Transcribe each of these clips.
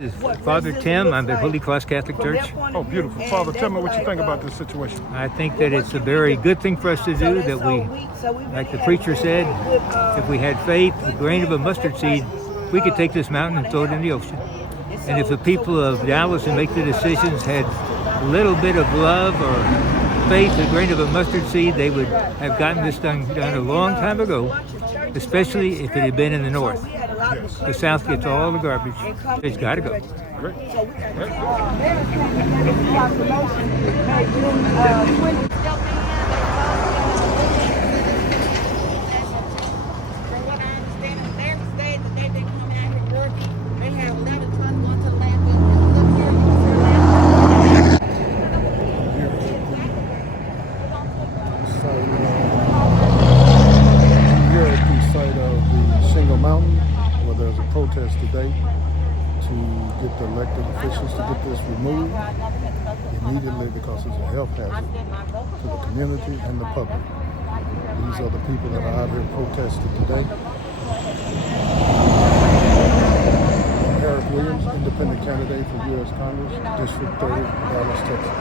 This is Father Tim. I'm at Holy Cross Catholic Church. Oh, beautiful. Father, tell me what you think about this situation. I think that it's a very good thing for us to do, that we, like the preacher said, if we had faith, the grain of a mustard seed, we could take this mountain and throw it in the ocean. And if the people of Dallas who make the decisions had a little bit of love or faith, the grain of a mustard seed, they would have gotten this done a long time ago, especially if it had been in the north. The South gets all the garbage. It's got to go. Great. Here at the site of the Shingle Mountain, where there's a protest today to get the elected officials to get this removed immediately because it's a health hazard to the community and the public. These are the people that are out here protesting today. Eric Williams, independent candidate for U.S. Congress, District 30, Dallas, Texas.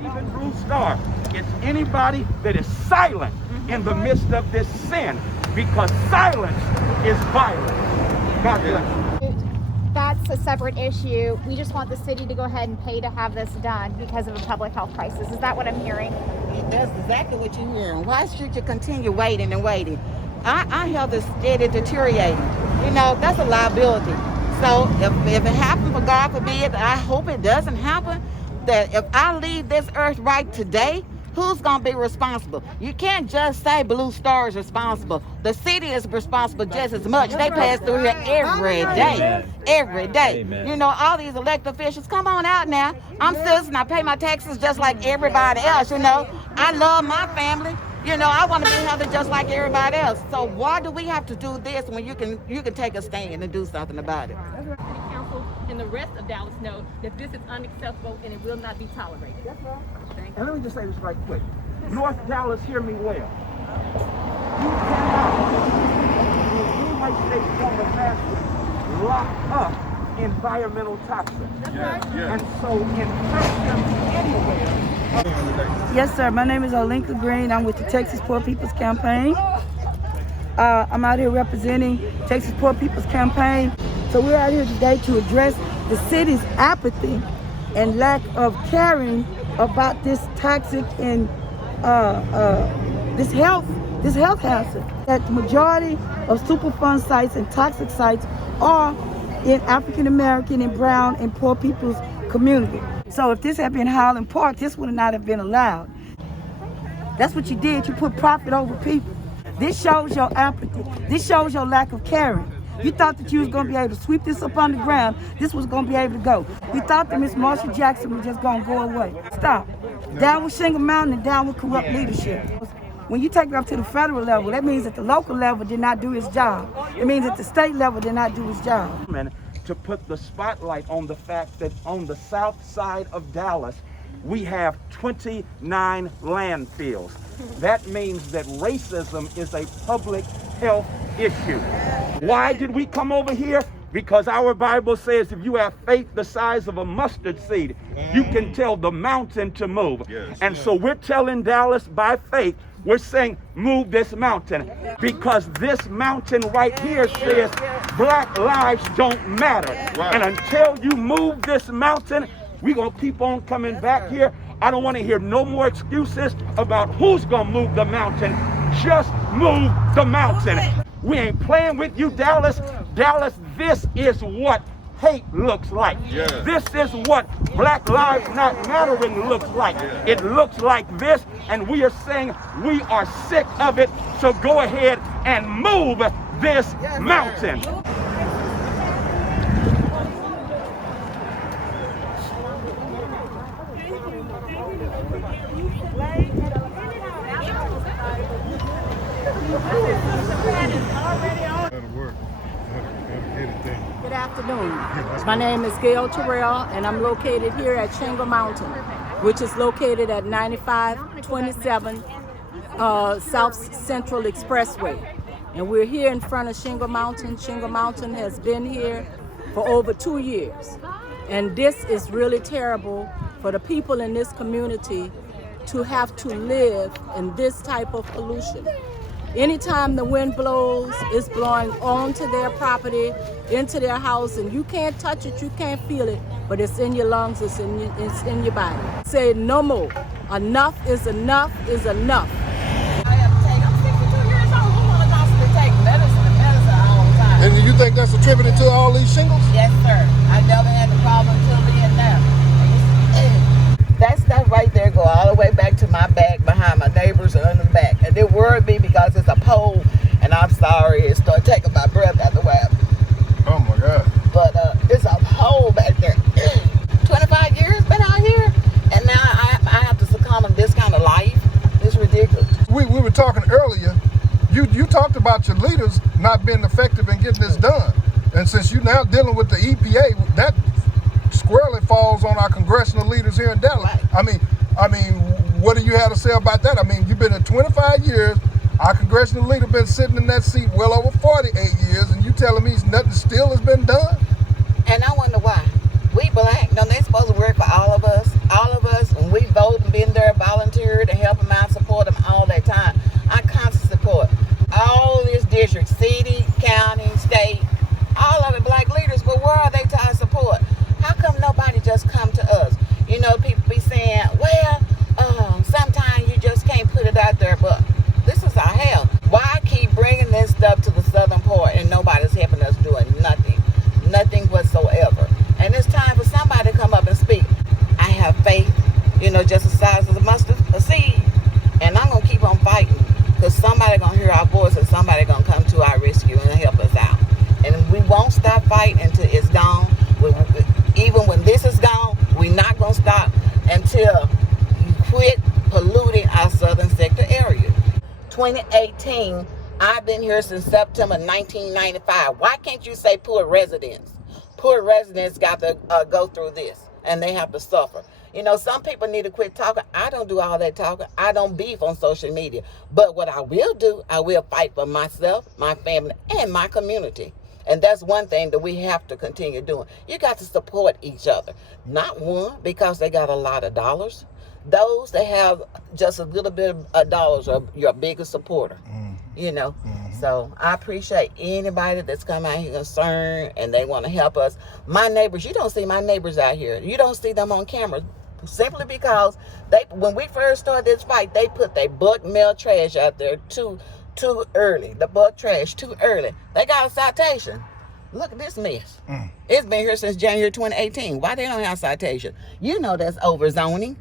Even Bruce Starr is anybody that is silent in the midst of this sin, because silence is violence. God bless you. That's a separate issue. We just want the city to go ahead and pay to have this done because of a public health crisis. Is that what I'm hearing? That's exactly what you're hearing. Why should you continue waiting and waiting? Our health is steady deteriorating. You know, that's a liability. So if it happens, for God forbid, I hope it doesn't happen, that if I leave this earth right today, who's going to be responsible? You can't just say Blue Star is responsible. The city is responsible just as much. They pass through here every day. Every day. You know, all these elected officials, come on out now. I'm citizen. I pay my taxes just like everybody else, you know. I love my family. You know, I want to be healthy just like everybody else. So why do we have to do this when you can take a stand and do something about it? Council and the rest of Dallas know that this is unacceptable and it will not be tolerated. And let me just say this right quick. North Dallas, hear me well. You cannot, in any way, shape, form, or fashion, lock up environmental toxins. And so infection anywhere. Yes, sir. My name is Olinka Green. I'm with the Texas Poor People's Campaign. I'm out here representing Texas Poor People's Campaign. So we're out here today to address the city's apathy and lack of caring about this toxic and this health hazard. That the majority of Superfund sites and toxic sites are in African American and brown and poor people's community. So if this had been Highland Park, this would not have been allowed. That's what you did. You put profit over people. This shows your apathy. This shows your lack of caring. You thought that you was going to be able to sweep this up on the ground. This was going to be able to go. You thought that Miss Marsha Jackson was just going to go away. Stop. Down with Shingle Mountain and down with corrupt leadership. When you take it up to the federal level, that means that the local level did not do its job. It means that the state level did not do its job. To put the spotlight on the fact that on the south side of Dallas, we have 29 landfills. That means that racism is a public health issue. Why did we come over here? Because our Bible says if you have faith the size of a mustard seed, you can tell the mountain to move. And so we're telling Dallas by faith, we're saying move this mountain, because this mountain right here says black lives don't matter. And until you move this mountain, we're going to keep on coming back here. I don't want to hear no more excuses about who's going to move the mountain. Just move the mountain. We ain't playing with you, Dallas. Dallas, this is what hate looks like. This is what Black Lives Not Mattering looks like. It looks like this, and we are saying we are sick of it. So go ahead and move this mountain. Good afternoon. My name is Gail Terrell, and I'm located here at Shingle Mountain, which is located at 9527 South Central Expressway. And we're here in front of Shingle Mountain. Shingle Mountain has been here for over 2 years. And this is really terrible for the people in this community to have to live in this type of pollution. Anytime the wind blows, it's blowing onto their property, into their house, and you can't touch it, you can't feel it, but it's in your lungs, it's in your body. Say no more. Enough is enough is enough. I'm 62 years old. Who want to constantly take medicine all the time? And do you think that's attributed to all these shingles? Yes, sir. I never had the problem until being there. That stuff right there go all the way back to my back, behind my neighbors and under the back. And it worried me because it's a pole, and I'm sorry, it started taking my breath out the way. Oh my God. But it's a pole back there. 25 years been out here, and now I have to succumb to this kind of life. It's ridiculous. We were talking earlier, you talked about your leaders not being effective in getting this done. And since you're now dealing with the EPA, that squarely falls on our congressional leaders here in Dallas. Right. I mean, what do you have to say about that? I mean, you've been in 25 years. Our congressional leader been sitting in that seat well over 48 years, and you telling me nothing still has been done? And I wonder why. We black, no, they supposed to work for all of us. All of us, when we vote and been there, volunteered to help them out, support them all that time. I constantly support all these districts, city, county, state, all of the black leaders, but where are they to our support? How come nobody just come to us? You know, people be saying, well, sometimes you just can't put it out there, but this is our hell. Why keep bringing this stuff to the southern part and nobody's helping us doing nothing whatsoever? And it's time for somebody to come up and speak. I have faith, you know, just the size of the mustard seed, and I'm gonna keep on fighting because somebody gonna hear our voice and somebody gonna come to our rescue and help us out. And we won't stop fighting until it's gone. Even when this is gone, we're not going to stop until you quit polluting our southern sector area. 2018, I've been here since September 1995. Why can't you say poor residents? Poor residents got to go through this, and they have to suffer. You know, some people need to quit talking. I don't do all that talking. I don't beef on social media. But what I will do, I will fight for myself, my family, and my community. And that's one thing that we have to continue doing. You got to support each other. Not one, because they got a lot of dollars. Those that have just a little bit of dollars are your biggest supporter. You know? So I appreciate anybody that's come out here concerned and they want to help us. My neighbors, you don't see my neighbors out here. You don't see them on camera. Simply because when we first started this fight, they put their bulk mail trash out there too early. The bulk trash too early. They got a citation. Look at this mess. It's been here since January 2018. Why they don't have a citation? You know that's over zoning.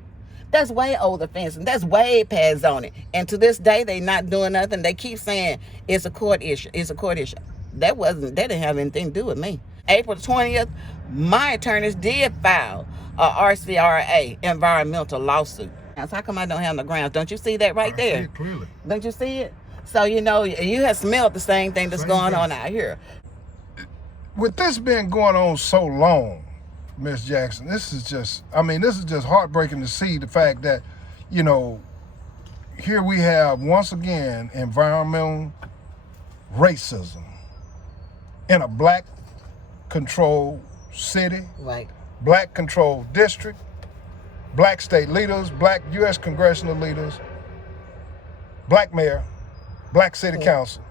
That's way over fencing. That's way past zoning. And to this day, they not doing nothing. They keep saying it's a court issue. It's a court issue. That didn't have anything to do with me. April 20th, my attorneys did file a RCRA environmental lawsuit. Now, how come I don't have no grounds? Don't you see that right there? I see it clearly. Don't you see it? So, you know, you have smelled the same thing that's going on out here. With this been going on so long, Ms. Jackson, this is just heartbreaking to see the fact that, you know, here we have, once again, environmental racism in a black-controlled city, Right. black-controlled district, black state leaders, black U.S. congressional leaders, black mayor, black city council,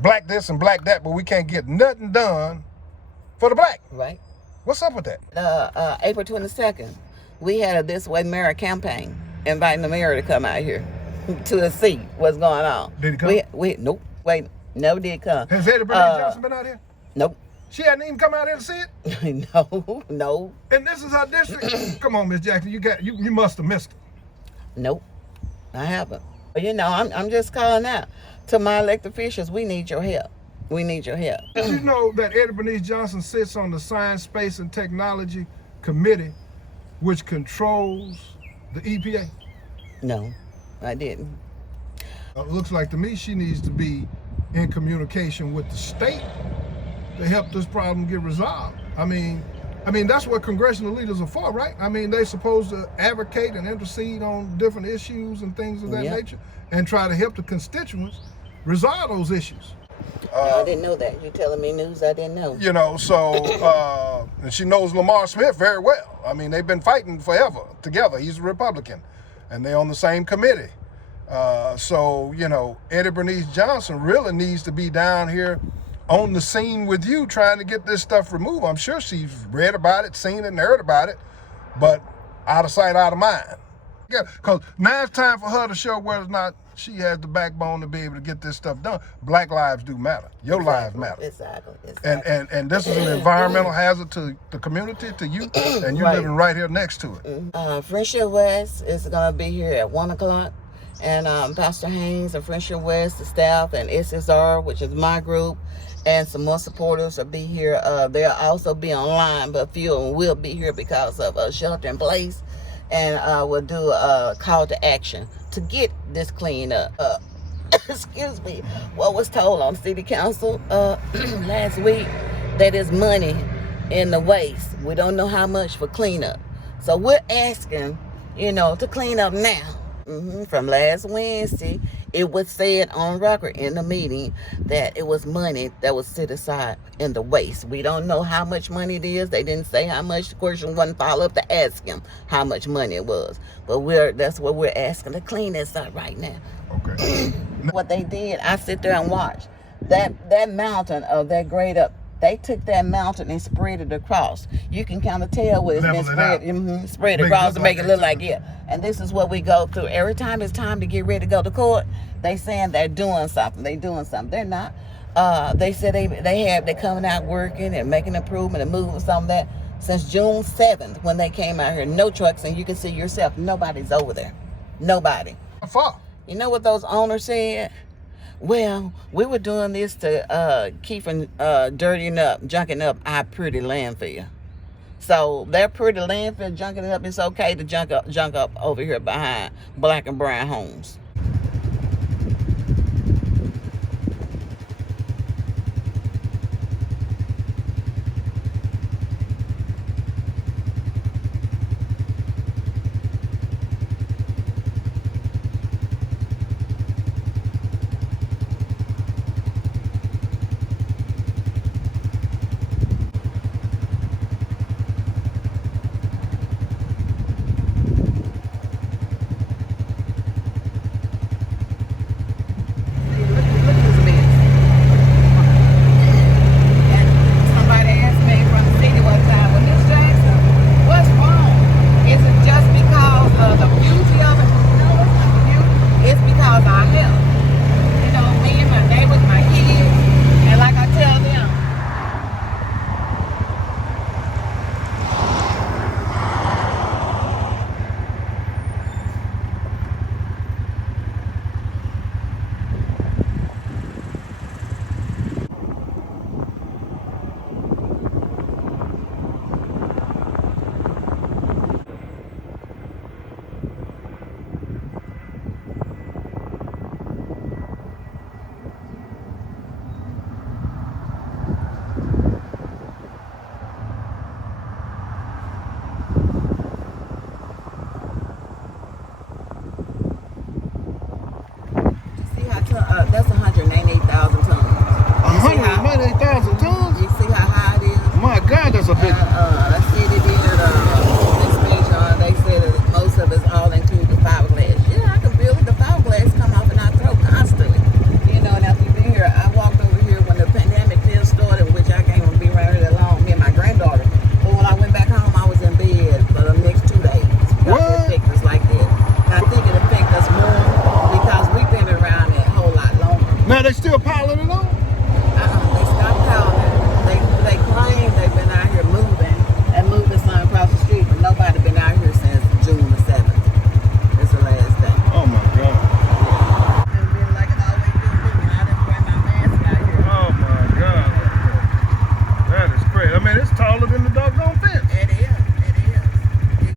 black this and black that, but we can't get nothing done for the black. Right. What's up with that? April 22nd, we had a This Way Mayor campaign, inviting the mayor to come out here to see what's going on. Did he come? Nope. Wait, never did come. Has Eddie Bernice Johnson been out here? Nope. She hadn't even come out here to see it? No. And this is our district? Come on, Ms. Jackson, you must have missed it. Nope. I haven't. But you know, I'm just calling out to my elected officials. We need your help. We need your help. Did you know that Eddie Bernice Johnson sits on the Science, Space, and Technology Committee, which controls the EPA? No, I didn't. It looks like to me she needs to be in communication with the state to help this problem get resolved. I mean, that's what congressional leaders are for, right? I mean, they're supposed to advocate and intercede on different issues and things of that nature and try to help the constituents. resolve those issues. I didn't know that. You're telling me news I didn't know. You know, so, and she knows Lamar Smith very well. I mean, they've been fighting forever together. He's a Republican, and they're on the same committee. So, you know, Eddie Bernice Johnson really needs to be down here on the scene with you trying to get this stuff removed. I'm sure she's read about it, seen it, and heard about it, but out of sight, out of mind. Yeah, because now it's time for her to show whether or not she has the backbone to be able to get this stuff done. Black lives do matter. Your lives matter. Exactly. And this is an environmental hazard to the community, to you, and you're living right here next to it. Friendship West is going to be here at 1 o'clock. And Pastor Haynes of Friendship West, the staff, and SSR, which is my group, and some more supporters will be here. They'll also be online, but a few of them will be here because of shelter in place. And we'll do a call to action to get this cleaned up. Excuse me. What was told on City Council last week, that is money in the waste. We don't know how much for cleanup. So we're asking, you know, to clean up now. From last Wednesday, it was said on record in the meeting that it was money that was set aside in the waste. We don't know how much money it is. They didn't say how much. The question wasn't follow up to ask him how much money it was. But that's what we're asking, to clean this up right now. Okay. What they did, I sit there and watch. That mountain of that grade up, they took that mountain and spread it across. You can kind of tell where it's been spread, spread across to make it look like it. And this is what we go through. Every time it's time to get ready to go to court, they saying they're doing something. They're not. They said they're coming out working and making improvement and moving some of that since June 7th when they came out here. No trucks, and you can see yourself, nobody's over there. Nobody. How far? You know what those owners said? Well, we were doing this to keep from junking up our pretty landfill. So that pretty landfill junking it up, it's okay to junk up over here behind black and brown homes.